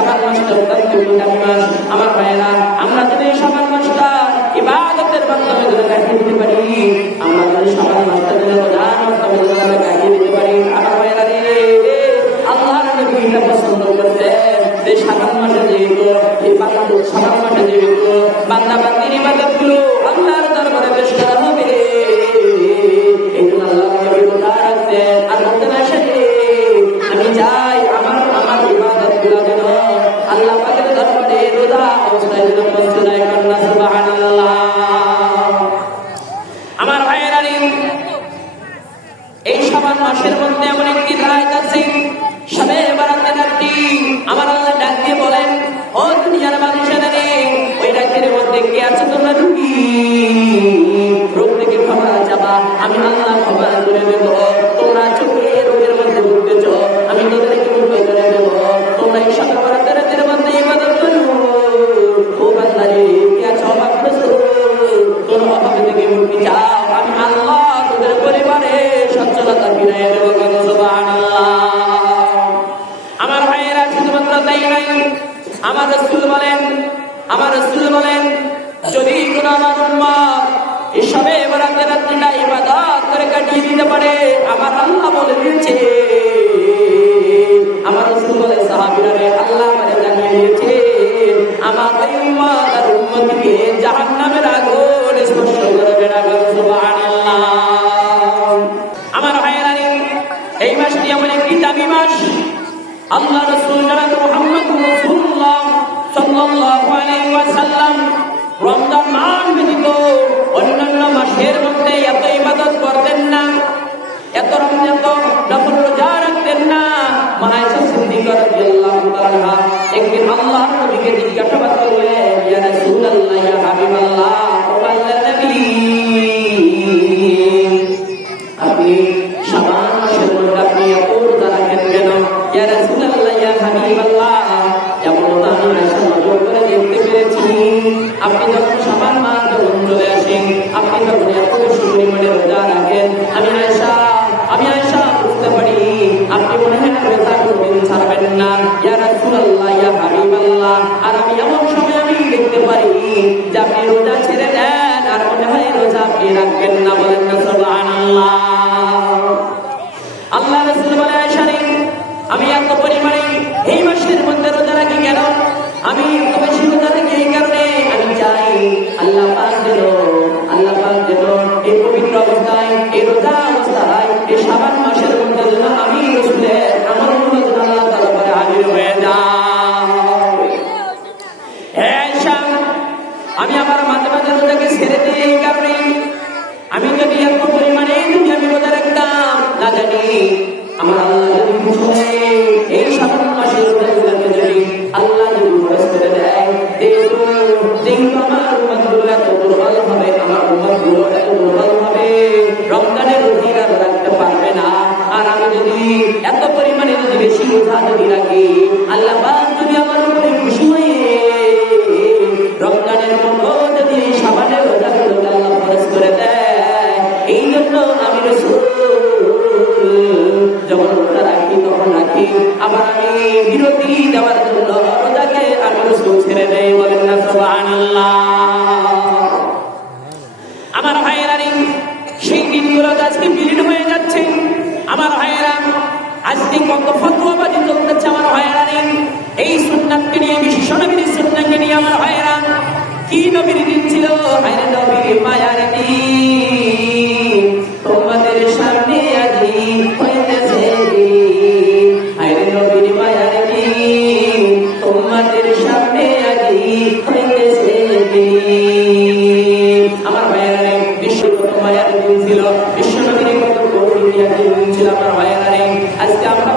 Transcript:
শাবান মাসটা অত্যন্ত দামি মাস। আমার ভাইয়েরা, আমরা যদি শাবান মাসটা ইবাদতের মাধ্যমে যদি কাটিয়ে দিতে পারি, আমরা যদি শাবান মাসটা যদি রোজার মাধ্যমে যদি কাটিয়ে দিতে পারি, আমার ভাইয়েরা রে, আল্লাহর নবী এটা পছন্দ করতেন যে শাবান মাসে যেহেতু ইবাদত, শাবান মাসে যেহেতু বান্দা বান্দির ইবাদতগুলো আল্লাহর দরবারে পেশ করা হবে, এই জন্য আল্লাহ নবী রোজা রাখতেন আর বলতেন, আমি চাই আমার ইবাদতগুলো যেন আল্লাহ পাকের দরবারে রোজা অবস্থায় যেন পৌঁছায়। কন্যা সুবহানাল্লাহ। আমার ভাইয়েরা, এই শাবান মাসের মধ্যে এমন একটি রাত আছে, শবে বরাতের রাতটি আমার আল্লাহ ডাক দিয়ে বলেন, ও দুনিয়ার মানুষেরা রে, ওই রাতের মধ্যে কে আছে তোমরা রুগী, রোগ থেকে ক্ষমা চাবা, আমি আল্লাহ ক্ষমা করে দেব। তোমরা চোখে রোগের মধ্যে ভুগতেছ, আমি তোদেরকে মুক্ত করে দেব। তোমরা এই শবে বরাতের রাতের মধ্যে ইবাদত করো। ও বান্দা রে, কে আছে অভাবগ্রস্ত, তোর অভাব থেকে মুক্তি চাও, আমি আল্লাহ তোদের পরিবারে সচ্ছলতা ফিরিয়ে দেব। সুবহানাল্লাহ। আমার ভাইয়েরা, শুধুমাত্র তাই নাই, আমার রাসূল বলেন যদি কোন আমার উম্মত এই শবে বরাতের রাতটা ইবাদত করে কাটিয়ে দিতে পারে, আমার আল্লাহ বলে দিয়েছে, আমার রাসূল বলে, সাহাবীরা রে, আল্লাহ আমাদের জানিয়ে দিয়েছে, আমার এই উম্মত আর উম্মতকে জাহান্নামের আগুন স্পর্শ করবে না। সুবহানাল্লাহ। আমার ভাইয়েরা, এই মাসটি এমন একটি দামি মাস, আল্লাহ রাসূল জনাব মুহাম্মদুর রাসূলুল্লাহ সাল্লাল্লাহু আলাইহি ওয়াসাল্লাম রমজান মাস ব্যতীত অন্যান্য মাসের মধ্যে এত ইবাদত করতেন না, এত রমজান তো নফল রোজা রাখতেন না। মা আয়েশা সিদ্দিকা রাদিয়াল্লাহু তাআলা একদিন আল্লাহর নবীকে জিজ্ঞাসা করলেন, ইয়া রাসূলুল্লাহ, ইয়া হাবিবাল্লাহ, ও আল্লাহর নবী, আপনি শাবান মাসের মধ্যে আপনি এত রোজা রাখেন কেন? ইয়া রাসূলুল্লাহ, ইয়া হাবিবাল্লাহ, যেমন আমি আয়েশা নজর করে দেখতে পেরেছি, আপনি যখন শাবান মাস যখন চলে আসেন, আপনি যখন এত বেশি পরিমাণে রোজা রাখেন, আমি আয়েশা বুঝতে পারি আপনি মনে হয় রোজা কোনদিন ছাড়বেন না। ইয়া রাসূলুল্লাহ, ইয়া হাবিবাল্লাহ, আর আমি এমন সময় আমি দেখতে পারি যে আপনি রোজা ছেড়ে দেন, আর মনে হয় রোজা আপনি রাখবেন না। বলেন না সুবহানাল্লাহ। আল্লাহ রাসূল বলে, আয়েশা রে, আমি এত পরিমাণে এই মাসের মধ্যে রোজা রাখি কেন? আমি এত বেশি রোজা রাখি এই কারণে, আমি চাই আল্লাহ পাক যেন এই পবিত্র অবস্থায়, এই রোজা অবস্থায়, এই শাবান মাসের মধ্যে যেন আমি রাসূলের আমলগুলো যেন আল্লাহ দরবারে হাজির হয়ে যায়। আয়েশা, আমি আমার মাঝে মাঝে রোজাকে ছেড়ে দিই এই কারণে, আমি যদি এত পরিমাণে যদি আমি রোজা রাখতাম, না জানি আমার আল্লাহ যদি বুঝে এই শাবান মাসের রোজাগুলোকে যদি আল্লাহ যদি ফরজ করে দেয়, যেহেতু আমার উম্মতগুলো এত দুর্বল হবে, আমার উম্মতগুলো এত দুর্বল হবে, রমজানের রোজা রাখতে পারবে না। আর আমি যদি এত পরিমাণে যদি বেশি রোজা যদি রাখি, আল্লাহ পাক যদি আমার উপরে খুশি হয়ে রমজানের মতো যদি শাবানের রোজাগুলো আল্লাহ ফরজ করে দেয়, এই জন্য আমি রাসূল যখন রোজা রাখি তখন রাখি, আবার আমি বিরতি দেওয়ার জন্য রোজাকে আমি রাসূল ছেড়ে দেই। বলেন না সুবহানাল্লাহ। আমার ভাইয়েরা, সেই দিনগুলো আজকে বিলীন হয়ে যাচ্ছে। আমার ভাইয়েরা, আজকে কত ফতোয়াবাজি চলতেছে। আমার ভাইয়েরা, এই সুন্নাতকে নিয়ে, বিশেষ নবীর সুন্নাতকে নিয়ে, আমার ভাইয়েরা, কি নবীর দিন ছিল, হায়রে নবীর মায়ার দিন, তোমাদের সামনে আজি হইতেছে দিন, হায়রে নবীর মায়ার দিন, তোমাদের সামনে আজি হইতেছে দিন। আমার ভাইয়েরা, বিশ্ব কত মায়ার দিন ছিল, বিশ্ব নবীর কত গৌরব দিন ছিল। আমার ভাইয়েরা, আজকে আমরা